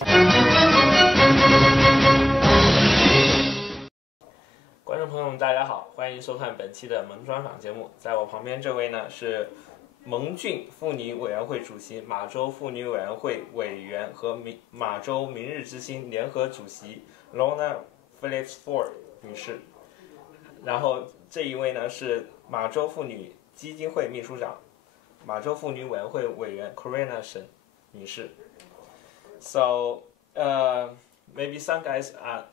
观众朋友们，大家好，欢迎收看本期的蒙专访节目。在我旁边这位呢是蒙郡妇女委员会主席、马州妇女委员会委员和马州明日之星联合主席 Lorna Phillips Forde 女士。然后这一位呢是马州妇女基金会秘书长、马州妇女委员会委员 Lorna 女士。So, maybe some guys are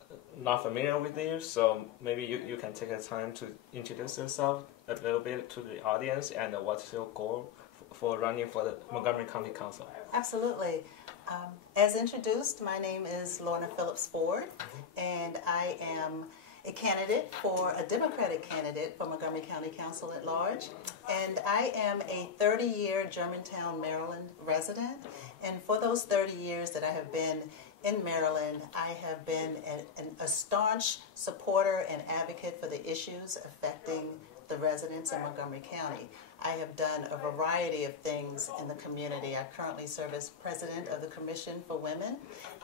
not familiar with you, so maybe you can take a time to introduce yourself a little bit to the audience and what's your goal for running for the Montgomery County Council. Absolutely. As introduced, my name is Lorna Phillips Forde, and I am a candidate for a Democratic candidate for Montgomery County Council at large. And I am a 30-year Germantown, Maryland resident. And for those 30 years that I have been in Maryland, I have been a staunch supporter and advocate for the issues affecting the residents in Montgomery County. I have done a variety of things in the community. I currently serve as president of the Commission for Women,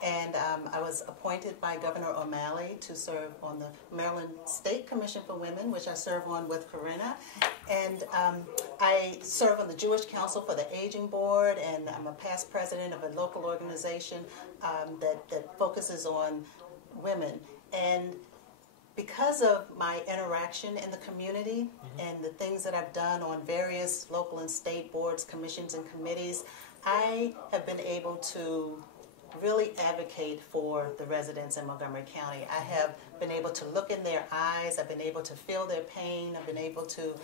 and I was appointed by Governor O'Malley to serve on the Maryland State Commission for Women, which I serve on with Corinna. And I serve on the Jewish Council for the Aging Board, and I'm a past president of a local organization that focuses on women. And because of my interaction in the community and the things that I've done on various local and state boards, commissions, and committees, I have been able to really advocate for the residents in Montgomery County. I have been able to look in their eyes. I've been able to feel their pain. I've been able to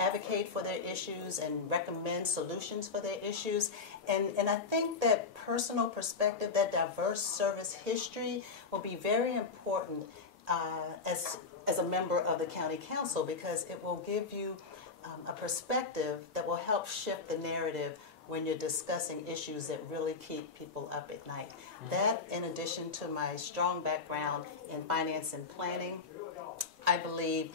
advocate for their issues and recommend solutions for their issues. And I think that personal perspective, that diverse service history will be very important as a member of the county council, because it will give you a perspective that will help shift the narrative when you're discussing issues that really keep people up at night. That, in addition to my strong background in finance and planning, I believe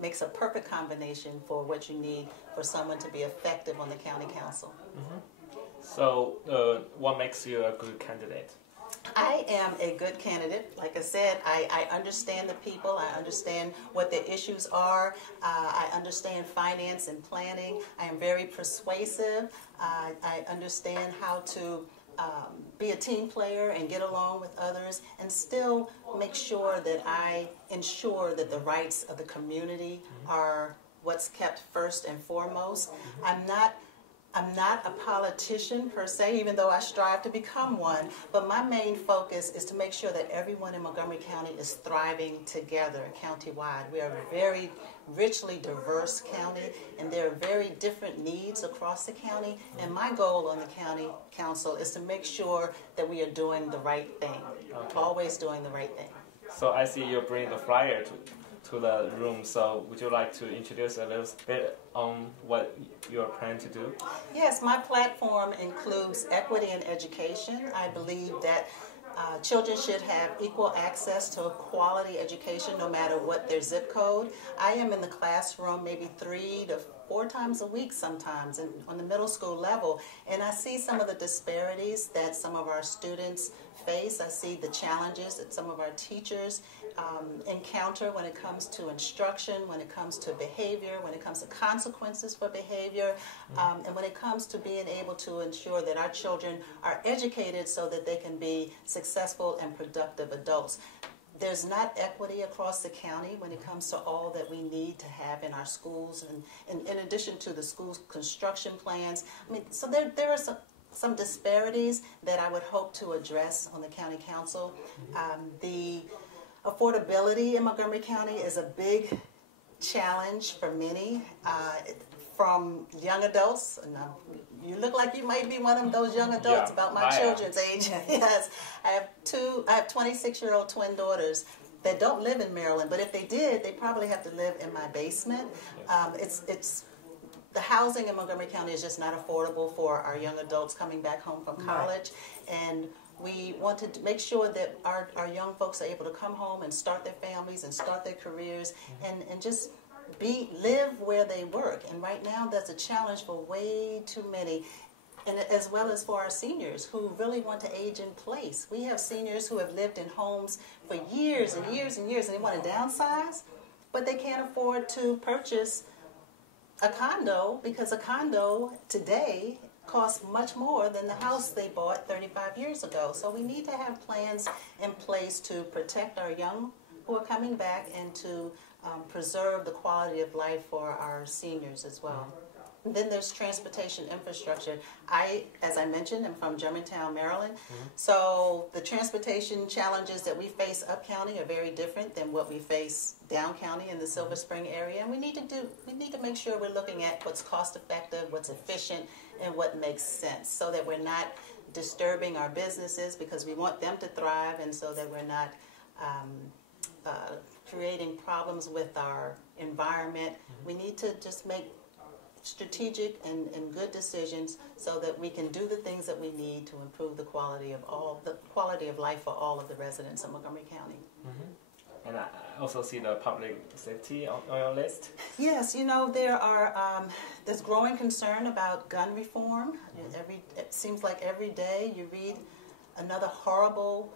makes a perfect combination for what you need for someone to be effective on the county council. So, what makes you a good candidate? I am a good candidate. Like I said, I understand the people. I understand what their issues are. I understand finance and planning. I am very persuasive. I understand how to be a team player and get along with others and still make sure that I ensure that the rights of the community are what's kept first and foremost. I'm not a politician per se, even though I strive to become one, but my main focus is to make sure that everyone in Montgomery County is thriving together countywide. We are a very richly diverse county, and there are very different needs across the county, and my goal on the county council is to make sure that we are doing the right thing, always doing the right thing. So I see you bring the flyer to the room, so would you like to introduce a little bit on what you're planning to do? Yes, my platform includes equity in education. I believe that children should have equal access to a quality education no matter what their zip code. I am in the classroom maybe 3 to 4 times a week sometimes on the middle school level, and I see some of the disparities that some of our students face. I see the challenges that some of our teachers encounter when it comes to instruction, when it comes to behavior, when it comes to consequences for behavior, and when it comes to being able to ensure that our children are educated so that they can be successful and productive adults. There's not equity across the county when it comes to all that we need to have in our schools, and in addition to the school construction plans. I mean, so there are some disparities that I would hope to address on the county council. The affordability in Montgomery County is a big challenge for many, from young adults. And you look like you might be one of those young adults about my children's age. Yes, I have 26-year-old twin daughters that don't live in Maryland, but if they did, they probably have to live in my basement. The housing in Montgomery County is just not affordable for our young adults coming back home from college, and we wanted to make sure that our young folks are able to come home and start their families and start their careers and just live where they work. And right now that's a challenge for way too many. and as well as for our seniors who really want to age in place. We have seniors who have lived in homes for years and years and years, and they want to downsize, but they can't afford to purchase a condo because a condo today costs much more than the house they bought 35 years ago. So we need to have plans in place to protect our young who are coming back and to preserve the quality of life for our seniors as well. And then there's transportation infrastructure. As I mentioned, I'm from Germantown, Maryland. So the transportation challenges that we face up county are very different than what we face down county in the Silver Spring area. And we need to make sure we're looking at what's cost effective, what's efficient, and what makes sense, so that we're not disturbing our businesses because we want them to thrive, and so that we're not creating problems with our environment. We need to just make strategic and good decisions so that we can do the things that we need to improve the quality of life for all of the residents of Montgomery County. And I also see the public safety on your list. Yes, you know, there's growing concern about gun reform. It seems like every day you read another horrible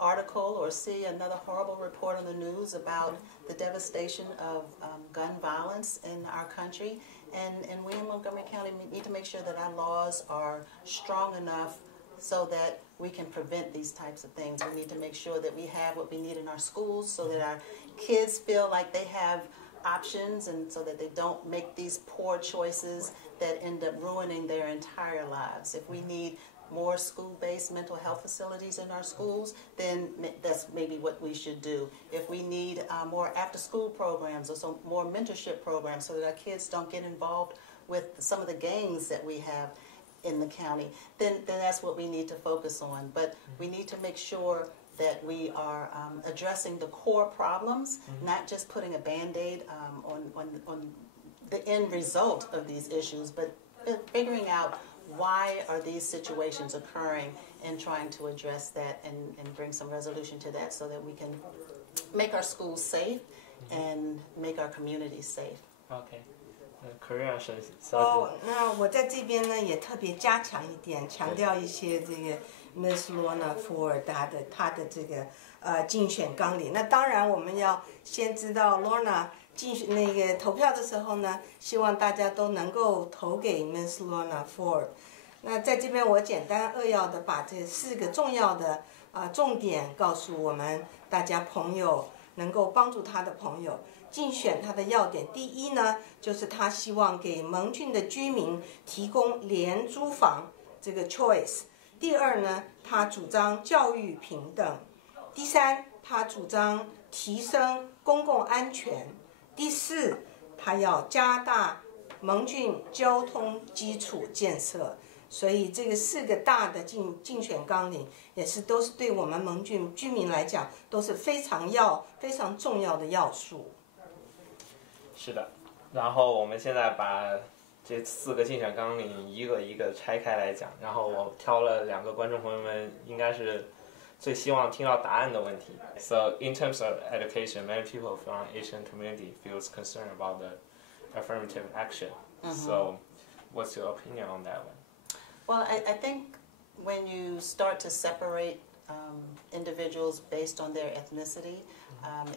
article or see another horrible report on the news about the devastation of gun violence in our country. And we in Montgomery County need to make sure that our laws are strong enough so that we can prevent these types of things. We need to make sure that we have what we need in our schools so that our kids feel like they have options, and so that they don't make these poor choices that end up ruining their entire lives. If we need more school-based mental health facilities in our schools, then that's maybe what we should do. If we need more after-school programs or some more mentorship programs so that our kids don't get involved with some of the gangs that we have in the county, then that's what we need to focus on. But we need to make sure that we are addressing the core problems, not just putting a Band-Aid on the end result of these issues, but figuring out why are these situations occurring and trying to address that and bring some resolution to that so that we can make our schools safe and make our communities safe. Okay. Korea 是那我在这边呢也特别加强一点，强调一些这个 Miss Lorna Forde 她的这个竞选纲领。那当然我们要先知道 Lorna 那个投票的时候呢，希望大家都能够投给 Miss Lorna Forde。那在这边我简单扼要的把这4个重要的重点告诉我们大家朋友，能够帮助他的朋友。竞选他的要点，第一呢，就是他希望给蒙郡的居民提供廉租房这个 choice。第二呢，他主张教育平等。第三，他主张提升公共安全。第四，他要加大蒙郡交通基础建设。所以这个4个大的竞选纲领，都是对我们蒙郡居民来讲都是非常重要的要素。是的，然后我们现在把这4个竞选纲领一个一个拆开来讲，然后我挑了2个观众朋友们应该是最希望听到答案的问题。So in terms of education, many people from Asian community feels concerned about the affirmative action. So what's your opinion on that one? Well, I think when you start to separate individuals based on their ethnicity,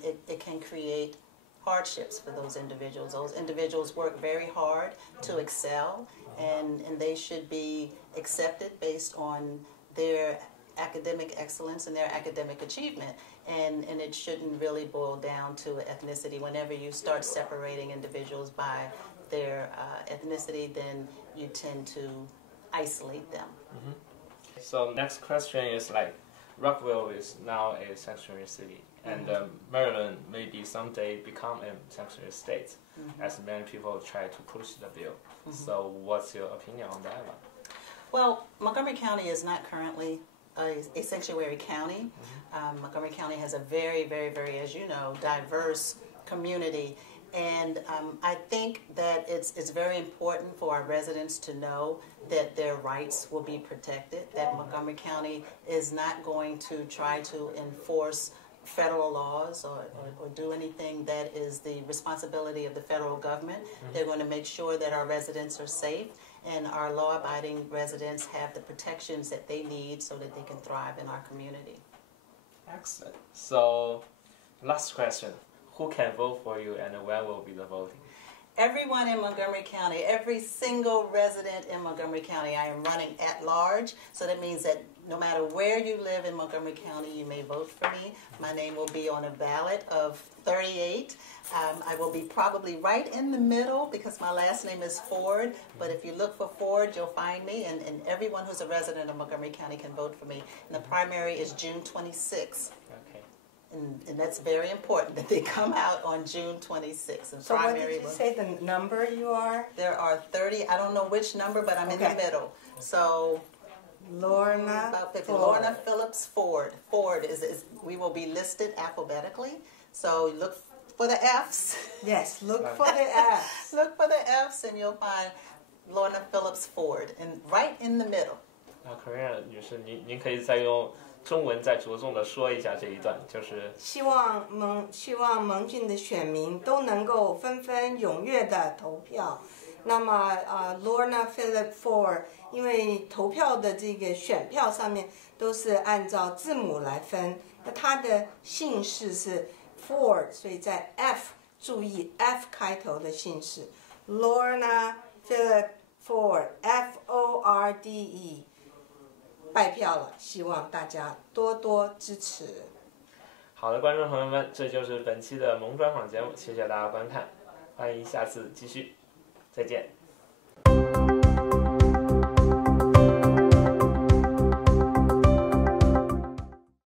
it can create hardships for those individuals. Those individuals work very hard to excel, and they should be accepted based on their academic excellence and their academic achievement. And it shouldn't really boil down to ethnicity. Whenever you start separating individuals by their ethnicity, then you tend to isolate them. So next question is like, Rockville is now a sanctuary city, and Maryland maybe someday become a sanctuary state, as many people try to push the bill. So what's your opinion on that one? Well, Montgomery County is not currently a sanctuary county. Montgomery County has a very, very, very, as you know, diverse community. And I think that it's very important for our residents to know that their rights will be protected, that Montgomery County is not going to try to enforce federal laws or do anything that is the responsibility of the federal government. They're going to make sure that our residents are safe, and our law-abiding residents have the protections that they need so that they can thrive in our community. Excellent. So, last question. Who can vote for you and when will be the voting? Everyone in Montgomery County, every single resident in Montgomery County, I am running at large. So that means that no matter where you live in Montgomery County, you may vote for me. My name will be on a ballot of 38. I will be probably right in the middle because my last name is Forde. But if you look for Forde, you'll find me. And everyone who's a resident of Montgomery County can vote for me. And the primary is June 26th. And that's very important that they come out on June 26th. And so what did you say the number you are? There are 30. I don't know which number, but I'm in the middle. So Lorna Lorna Phillips Forde. Forde is we will be listed alphabetically. So look for the F's. Yes, look for the F's. Look for the F's, and you'll find Lorna Phillips Forde, and right in the middle. Karina 女士，您可以再用中文再着重的说一下这一段，就是希望蒙郡的选民都能够纷纷踊跃的投票。那么Lorna Phillips Forde， 因为投票的这个选票上面都是按照字母来分，那她的姓氏是 Forde， 所以在 F 注意 F 开头的姓氏 Lorna Phillips Forde Forde。拜票了，希望大家多多支持。好的，观众朋友们，这就是本期的萌专访节目，谢谢大家观看，欢迎下次继续，再见。